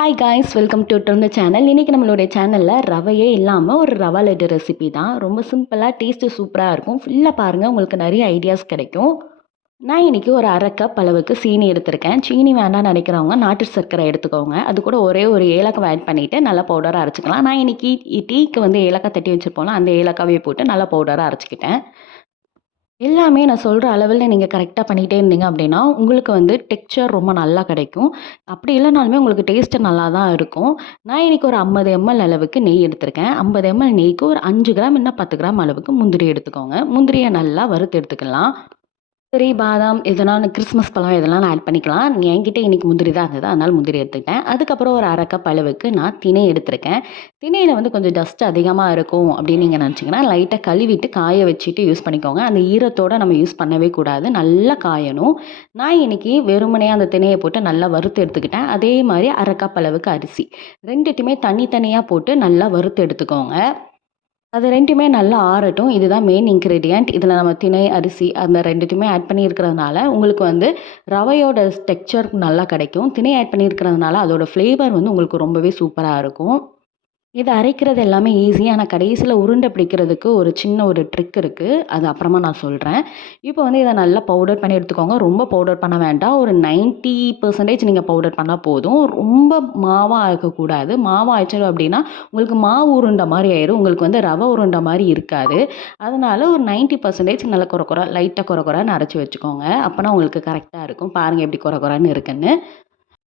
Hi guys, welcome to trend channel. இன்றைக்கி நம்மளுடைய சேனலில் ரவையே இல்லாமல் ஒரு ரவா லட்டு ரெசிபி தான். ரொம்ப சிம்பிளாக டேஸ்ட்டு சூப்பராக இருக்கும். ஃபுல்லாக பாருங்கள், உங்களுக்கு நிறைய ஐடியாஸ் கிடைக்கும். நான் இன்றைக்கி ஒரு அரை கப் அளவுக்கு சீனி எடுத்திருக்கேன். சீனி வேண்டாம்னு நினைக்கிறவங்க நாட்டு சர்க்கரை எடுத்துக்கோங்க. அது கூட ஒரே ஒரு ஏலக்காய் ஆட் பண்ணிவிட்டு நல்லா பவுடராக அரைச்சிக்கலாம். நான் இன்றைக்கி டீக்கு வந்து ஏலக்காய் தட்டி வச்சுருப்போம்ல, அந்த ஏலக்காவே போட்டு நல்லா பவுடராக அரைச்சிக்கிட்டேன். எல்லாமே நான் சொல்கிற அளவில் நீங்கள் கரெக்டாக பண்ணிகிட்டே இருந்தீங்க அப்படின்னா, உங்களுக்கு வந்து டெக்ஸ்சர் ரொம்ப நல்லா கிடைக்கும். அப்படி இல்லைனாலுமே உங்களுக்கு டேஸ்ட்டு நல்லா தான் இருக்கும். நான் இன்றைக்கி ஒரு 50 எம்எல் அளவுக்கு நெய் எடுத்திருக்கேன். 50 எம்எல் நெய்க்கு ஒரு 5 கிராம் இல்லைனா 10 கிராம் அளவுக்கு முந்திரி எடுத்துக்கோங்க. முந்திரியை நல்லா வறுத்து எடுத்துக்கலாம். முந்திரி, பாதாம் எதனா கிறிஸ்மஸ் பழம் இதெல்லாம் நான் ஆட் பண்ணிக்கலாம். என்கிட்ட இன்றைக்கி முந்திரி தான் இருந்தது, அதனால் முந்திரி எடுத்துக்கிட்டேன். அதுக்கப்புறம் ஒரு அரை கப் அளவுக்கு நான் திணை எடுத்திருக்கேன். திணையில் வந்து கொஞ்சம் டஸ்ட் அதிகமாக இருக்கும் அப்படின்னு நீங்கள் நினச்சிங்கன்னா லைட்டாக கழுவிட்டு காய வச்சுட்டு யூஸ் பண்ணிக்கோங்க. அந்த ஈரத்தோடு நம்ம யூஸ் பண்ணவே கூடாது, நல்லா காயணும். நான் இன்றைக்கி வெறுமனே அந்த திணையை போட்டு நல்லா வறுத்து எடுத்துக்கிட்டேன். அதே மாதிரி அரை கப் அளவுக்கு அரிசி ரெண்டுத்தையுமே தனித்தனியாக போட்டு நல்லா வறுத்து எடுத்துக்கோங்க. அது 2மே நல்லா ஆறட்டும். இதுதான் மெயின் இன்கிரீடியன்ட். இதில் நம்ம திணை, அரிசி அந்த 2த்தையுமே ஆட் பண்ணியிருக்கிறதுனால உங்களுக்கு வந்து ரவையோட டெக்ஸ்சர் நல்லா கிடைக்கும். திணை ஆட் பண்ணியிருக்கிறதுனால அதோட ஃப்ளேவர் வந்து உங்களுக்கு ரொம்பவே சூப்பராக இருக்கும். இத அரைக்கிறது எல்லாமே ஈஸி. ஆனா கடைசியில உருண்டை பிடிக்கிறதுக்கு ஒரு சின்ன ஒரு ட்ரிக் இருக்கு. அது அப்புறமா நான் சொல்றேன். இப்போ வந்து இத நல்லா பவுடர் பண்ணி எடுத்துக்கோங்க. ரொம்ப பவுடர் பண்ண வேண்டாம். ஒரு 90% நீங்க பவுடர் பண்ணா போதும். ரொம்ப மாவா ஆக்கக்கூடாது. மாவா ஆயிடுச்சு அப்படின்னா, உங்களுக்கு மாவு உருண்டை மாரி ஆயிரும். உங்களுக்கு வந்து ரவை உருண்டை மாரி இருக்காது. அதனால ஒரு 90% நல்லா கொர கொர லைட்டா கொர கொரன்னு அரைச்சு வச்சுக்கோங்க. அப்பனா உங்களுக்கு கரெக்ட்டா இருக்கும். பாருங்க எப்படி கொர கொரன்னு இருக்குன்னு.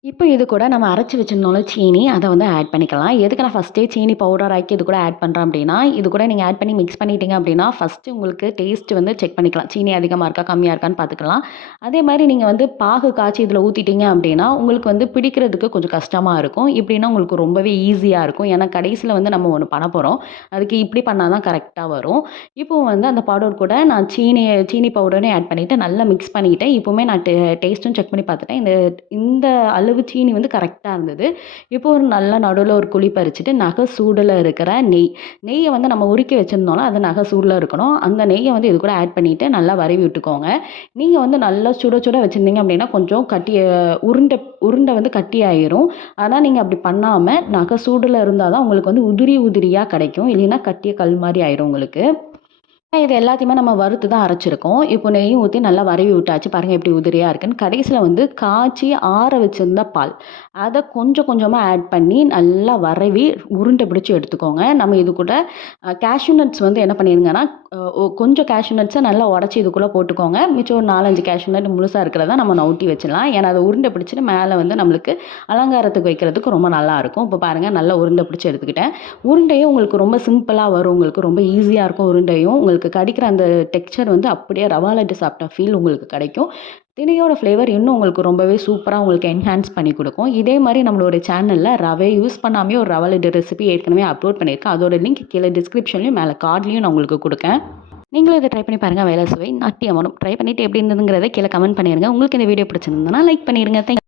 இப்போ இது கூட நம்ம அரைச்சு வச்சிருந்தோம்ல சீனி, அத வந்து ஆட் பண்ணிக்கலாம். எதுக்கு நான் ஃபஸ்ட்டே சீனி பவுடர் ஆக்கி இது கூட ஆட் பண்றேன் அப்படின்னா, இது கூட நீங்க ஆட் பண்ணி மிக்ஸ் பண்ணிட்டீங்க அப்படின்னா, ஃபஸ்ட்டு உங்களுக்கு டேஸ்ட் வந்து செக் பண்ணிக்கலாம். சீனி அதிகமா இருக்கா, கம்மியா இருக்கான்னு பார்த்துக்கலாம். அதே மாரி நீங்க வந்து பாகு காய்ச்சி இதில ஊத்திட்டீங்க அப்படின்னா, உங்களுக்கு வந்து பிடிக்கிறதுக்கு கொஞ்சம் கஷ்டமா இருக்கும். இப்படின்னா உங்களுக்கு ரொம்பவே ஈஸியா இருக்கும். ஏன்னா கடைசியில வந்து நம்ம ஒண்ணு பண்ண போறோம். அதுக்கு இப்படி பண்ணா தான் கரெக்ட்டா வரும். இப்போ வந்து அந்த பவுடர் கூட நான் சீனி பவுடரையும் ஆட் பண்ணிட்டு நல்லா மிக்ஸ் பண்ணிட்டேன். இப்பவுமே நான் டேஸ்ட்டும் செக் பண்ணி பார்த்துட்டேன். இந்த இந்த அளவு சீனி வந்து கரெக்ட்டா இருந்தது. இப்போ ஒரு நல்ல நடுவுல ஒரு குழி பறிச்சுட்டு நகை சூடுல இருக்கிற நெய்ய வந்து நம்ம உருக்கி வச்சிருந்தோம்ல, அது நகை சூடுல இருக்கணும். அந்த நெய்ய வந்து இது கூட ஆட் பண்ணிட்டு நல்லா வரவி விட்டுக்கோங்க. நீங்க வந்து நல்லா சுட சுட வச்சிருந்தீங்க அப்படின்னா, கொஞ்சம் உருண்டை உருண்டை வந்து கட்டியாயிரும். ஆனா நீங்க அப்படி பண்ணாம நகை சூடுல இருந்தா தான் உங்களுக்கு வந்து உதிரி உதிரியா கிடைக்கும். இல்லைன்னா கட்டிய கல் மாரி ஆயிரும் உங்களுக்கு. இது எல்லாத்தையுமே நம்ம வறுத்து தான் அரைச்சிருக்கோம். இப்போ நெய்யும் ஊத்தி நல்லா வரவி விட்டாச்சு. பாருங்க எப்படி உதிரியா இருக்குன்னு. கடைசியில வந்து காய்ச்சி ஆற வச்சிருந்த பால். அத கொஞ்சம் கொஞ்சமா ஆட் பண்ணி நல்லா வரவி உருண்டை பிடிச்சு எடுத்துக்கோங்க. நம்ம இது கூட கேஷ்யூ நட்ஸ் வந்து என்ன பண்ணிருங்கன்னா, கொஞ்சம் கேஷ்யூ நட்ஸ நல்லா உடைச்சு இதுக்குள்ள போட்டுக்கோங்க. மிச்சம் ஒரு 4, 5 கேஷ்யூ நட் முழுசா இருக்கிறத நம்ம நவுத்தி வச்சிடலாம். ஏன்னா அத உருண்டை பிடிச்சிட்டு மேல வந்து நம்மளுக்கு அலங்காரத்துக்கு வைக்கிறதுக்கு ரொம்ப நல்லாயிருக்கும். இப்போ பாருங்க நல்லா உருண்டை பிடிச்சு எடுத்துக்கிட்டேன். உருண்டையும் உங்களுக்கு ரொம்ப சிம்பிளா வரும். உங்களுக்கு ரொம்ப ஈஸியா இருக்கும் உருண்டையும். உங்களுக்கு கடிக்கிற அந்த டெக்ஸ்சர் வந்து அப்படியே ரவா லட்டு சாப்பிட்ட ஃபீல் உங்களுக்கு கிடைக்கும். திணையோட ஃப்ளேவர் இன்னும் உங்களுக்கு ரொம்பவே சூப்பரா உங்களுக்கு என்ஹான்ஸ் பண்ணி கொடுக்கும். இதே மாதிரி நம்மளோட சேனல்ல ரவை யூஸ் பண்ணாமே ஒரு ரவா லட்டு ரெசிபி ஏற்கனவே அப்லோட் பண்ணியிருக்கேன். அதோட லிங்க் கீழே டிஸ்கிரிப்ஷன்லையும் மேலே கார்ட்லையும் நான் உங்களுக்கு கொடுக்கேன். நீங்களும் இதை ட்ரை பண்ணி பாருங்கள். வேலை சுவை நாட்டியம் வரும். ட்ரை பண்ணிவிட்டு எப்படி இருந்ததுங்கிறத கீழே கமெண்ட் பண்ணிடுங்க. உங்களுக்கு இந்த வீடியோ பிடிச்சிருந்ததுன்னா லைக் பண்ணிடுங்க. தேங்க்